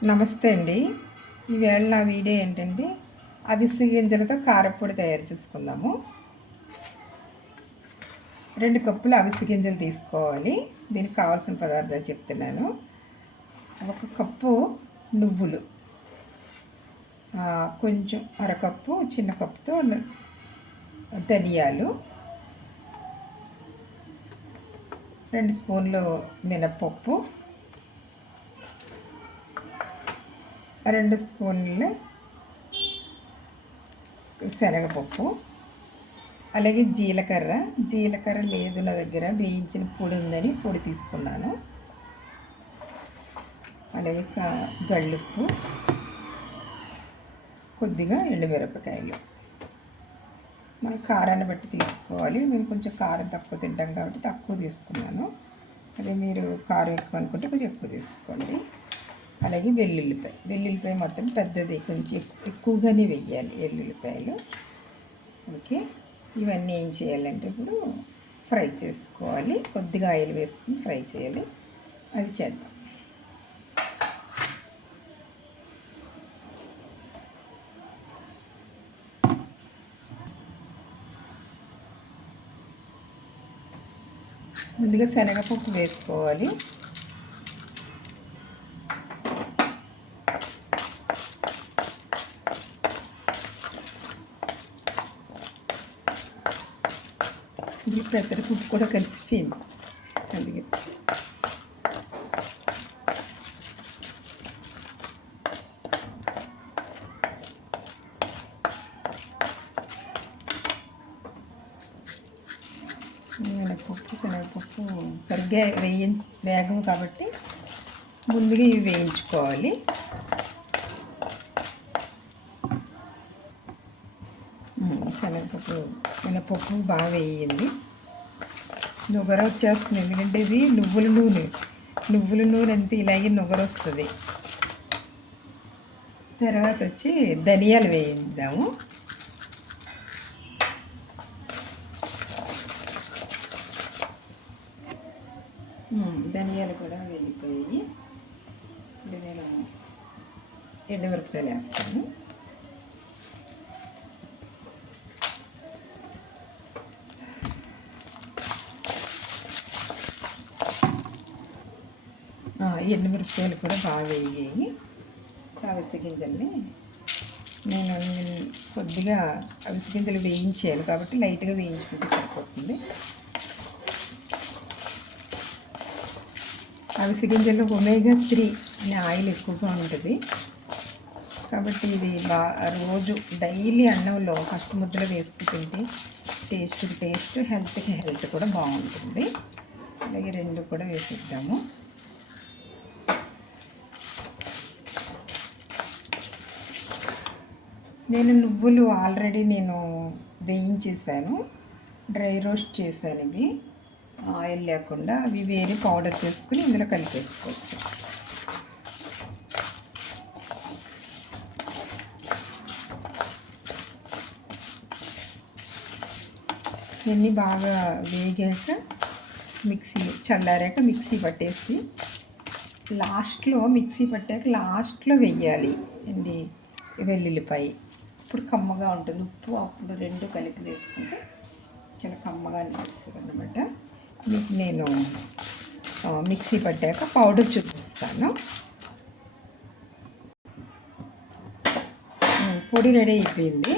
నమస్తే అండి. ఈవేళ నా వీడియో ఏంటంటే అవిసె గింజలతో కారప్పొడి తయారు చేసుకుందాము. 2 కప్పులు అవిసె గింజలు తీసుకోవాలి. దీనికి కావాల్సిన పదార్థాలు చెప్తున్నాను. 1 కప్పు నువ్వులు, కొంచెం అరకప్పు చిన్న కప్పుతో ధనియాలు, 2 స్పూన్లు మినప్పప్పు, 2 స్పూన్లు శనగపప్పు, అలాగే జీలకర్ర లేదు నా దగ్గర, వేయించిన పొడి ఉందని పొడి తీసుకున్నాను. అలాగే గళ్ళుప్పు, కొద్దిగా ఎండుమిరపకాయలు. మనం కారాన్ని బట్టి తీసుకోవాలి. మేము కొంచెం కారం తక్కువ తింటాం కాబట్టి తక్కువ తీసుకున్నాను. అదే మీరు కారం ఎక్కువ అనుకుంటే కొంచెం ఎక్కువ తీసుకోండి. అలాగే వెల్లుల్లిపాయ మొత్తం పెద్దది, కొంచెం ఎక్కువగానే వెయ్యాలి వెల్లుల్లిపాయలు. ఓకే, ఇవన్నీ ఏం చేయాలంటే ఇప్పుడు ఫ్రై చేసుకోవాలి. కొద్దిగా ఆయిల్ వేసుకుని ఫ్రై చేయాలి. అది చేద్దాం. ముందుగా శనగపప్పు వేసుకోవాలి. ఇది పెసరపప్పు కూడా కలిసిపోయింది. అందుకే శనగపప్పు సరిగ్గా వేగం కాబట్టి ముందుగా ఇవి వేయించుకోవాలి. మినపప్పు బాగా వేయండి. నుగర వచ్చేస్తుంది, ఎందుకంటే ఇది నువ్వుల నూనె అంతే, ఇలాగే నుగర వస్తుంది. తర్వాత వచ్చి ధనియాలు వేయిద్దాము. ధనియాలు కూడా వేగిపోయి నేను ఎండుమిరపకాయలు వేస్తాను. ఎండుమిరపకాయలు కూడా బాగా వేయాయి. అవిసె గింజల్ని నేను కొద్దిగా అవిసె గింజలు వేయించాను కాబట్టి లైట్గా వేయించుకుంటే సరిపోతుంది. అవిసె గింజల్లో ఒమేగా 3 అనే ఆయిల్ ఎక్కువగా ఉంటుంది కాబట్టి ఇది రోజు డైలీ అన్నంలో ఫస్ట్ ముద్దలో వేసుకు తింటే టేస్ట్, హెల్త్ కూడా బాగుంటుంది. అలాగే 2 కూడా వేసిద్దాము. నువ్వులు ఆల్రెడీ వేయించేసాను, డ్రై రోస్ట్ చేశాను. ఇవి ఆయిల్ లేకుండా అవి వేరే పౌడర్ చేసుకుని ఇందులో కలిపేసుకోవచ్చు. ఇవన్నీ బాగా వేగాక చల్లారాక మిక్సీ పట్టేసి లాస్ట్లో వెయ్యాలి అండి వెల్లుల్లిపాయ. ఇప్పుడు కమ్మగా ఉంటుంది. ఉప్పు అప్పుడు 2 కలిపి వేసుకుంటే చాలా కమ్మగా అనిపిస్తుంది అన్నమాట. మీకు నేను మిక్సీ పట్టాక పౌడర్ చూపిస్తాను. పొడి రెడీ అయిపోయింది.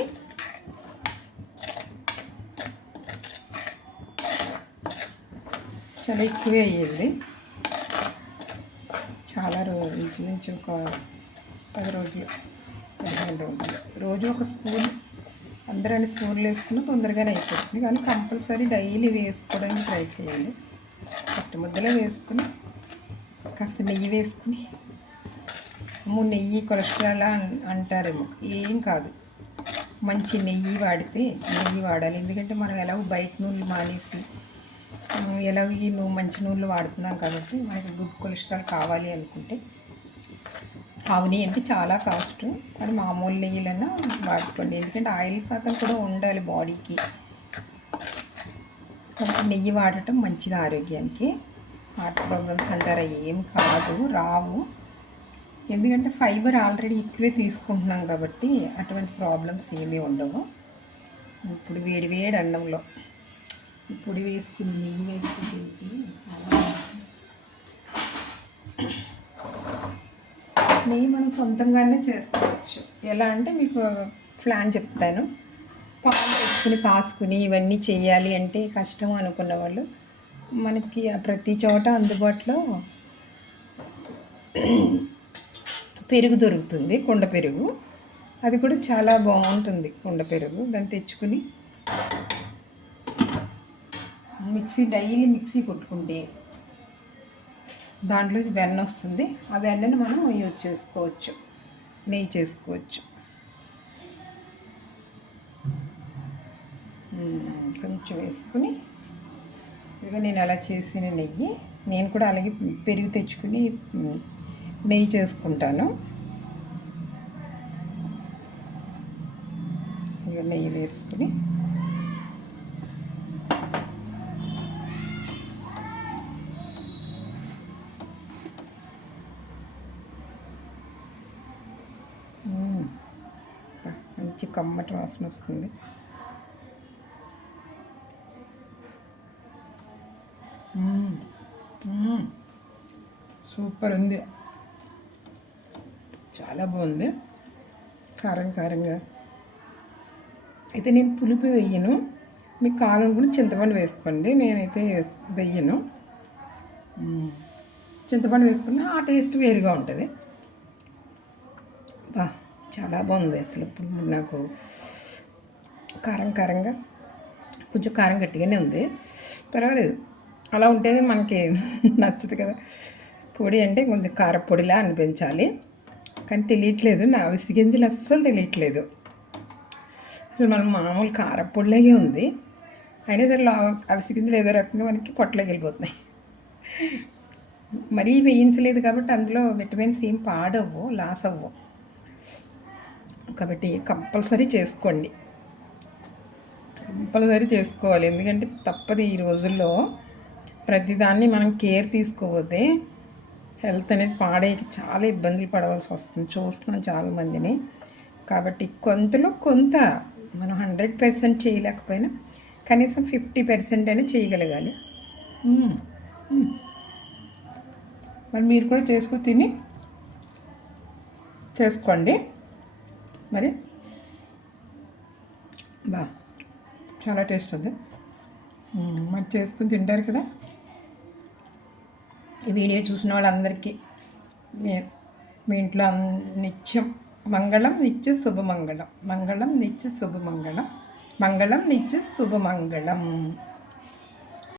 చాలా ఎక్కువే అయ్యింది. చాలా రోజుల నుంచి ఒక 10 రోజులు 15 రోజులు రోజు 1 స్పూన్, అందరూ 2 స్పూన్లు వేసుకుని తొందరగానే అయిపోతుంది. కానీ కంపల్సరీ డైలీ వేసుకోవడానికి ట్రై చేయాలి. ఫస్ట్ ముద్దలో వేసుకుని కాస్త నెయ్యి వేసుకుని, నెయ్యి కొలెస్ట్రాల్ అంటారేమో, ఏం కాదు. మంచి నెయ్యి వాడాలి. ఎందుకంటే మనం ఎలాగో బయట నూనెలు మానేసి ఎలాగో ఈ మంచి నూనెలు వాడుతున్నాం కాబట్టి మనకి గుడ్ కొలెస్ట్రాల్ కావాలి అనుకుంటే ఆవు నెయ్యి అంటే చాలా కాస్ట్, కానీ మామూలు నెయ్యిలన్నా వాడుకోండి. ఎందుకంటే ఆయిల్ శాతం కూడా ఉండాలి బాడీకి. కాబట్టి నెయ్యి వాడటం మంచిది ఆరోగ్యానికి. హార్ట్ ప్రాబ్లమ్స్ అంటారా ఏం కాదు, రావు. ఎందుకంటే ఫైబర్ ఆల్రెడీ ఎక్కువే తీసుకుంటున్నాం కాబట్టి అటువంటి ప్రాబ్లమ్స్ ఏమీ ఉండవు. ఇప్పుడు వేడి వేడి అన్నంలో పొడి వేసుకుని నెయ్యి వేసుకుని తింటే చాలా నెయ్యి మనం సొంతంగానే చేసుకోవచ్చు. ఎలా అంటే మీకు ప్లాన్ చెప్తాను. పాలు పెట్టుకుని కాసుకుని ఇవన్నీ చేయాలి అంటే కష్టం అనుకున్న వాళ్ళు మనకి ప్రతి చోట అందుబాటులో పెరుగు దొరుకుతుంది, కుండ పెరుగు. అది కూడా చాలా బాగుంటుంది కుండ పెరుగు. దాన్ని తెచ్చుకుని డైలీ మిక్సీ కొట్టుకుంటే దాంట్లో వెన్న వస్తుంది. ఆ వెన్నను మనం యూజ్ చేసుకోవచ్చు, నెయ్యి చేసుకోవచ్చు. కొంచెం వేసుకుని ఇదిగో నేను అలా చేసిన నెయ్యి. నేను కూడా అలాగే పెరుగు తెచ్చుకుని నెయ్యి చేసుకుంటాను. ఇక నెయ్యి వేసుకుని మంచి కమ్మటి వాసన వస్తుంది. సూపర్ ఉంది, చాలా బాగుంది. కారం కారంగా అయితే నేను పులుపు వేయను. మీకు కావాలనుకుని చింతపండు వేసుకోండి. నేనైతే వెయ్యను. చింతపండు వేసుకున్నా ఆ టేస్ట్ వేరుగా ఉంటుంది. బా చాలా బాగుంది అసలు. ఇప్పుడు నాకు కారం కారంగా కొంచెం కారం గట్టిగానే ఉంది, పర్వాలేదు. అలా ఉంటేనే మనకి నచ్చదు కదా. పొడి అంటే కొంచెం కారపొడిలా అనిపించాలి, కానీ తెలియట్లేదు. నా అవిసి గింజలు అస్సలు తెలియట్లేదు. అసలు మనం మామూలు కారపొడిలాగే ఉంది, అయినా సరే అవిసి గింజలు ఏదో రకంగా మనకి పొట్టలోకి వెళ్ళిపోతున్నాయి. మరీ వేయించలేదు కాబట్టి అందులో విటమిన్స్ ఏం పాడవు, లాస్ అవ్వవు. కాబట్టి కంపల్సరీ చేసుకోండి, కంపల్సరీ చేసుకోవాలి. ఎందుకంటే తప్పదు. ఈ రోజుల్లో ప్రతిదాన్ని మనం కేర్ తీసుకోకపోతే హెల్త్ అనేది పాడేకి చాలా ఇబ్బందులు పడవలసి వస్తుంది. చూస్తున్నాం చాలామందిని. కాబట్టి కొంతలో కొంత మనం 100% చేయలేకపోయినా కనీసం 50% అయినా చేయగలగాలి. మరి మీరు కూడా తిని చేసుకోండి. మరి చాలా టేస్ట్ ఉంది. మరి చేసుకుని తింటారు కదా. ఈ వీడియో చూసిన వాళ్ళందరికీ మీ ఇంట్లో నిత్యం మంగళం, నిత్య శుభమంగళం. మంగళం, నిత్య శుభమంగళం. మంగళం, నిత్య శుభమంగళం.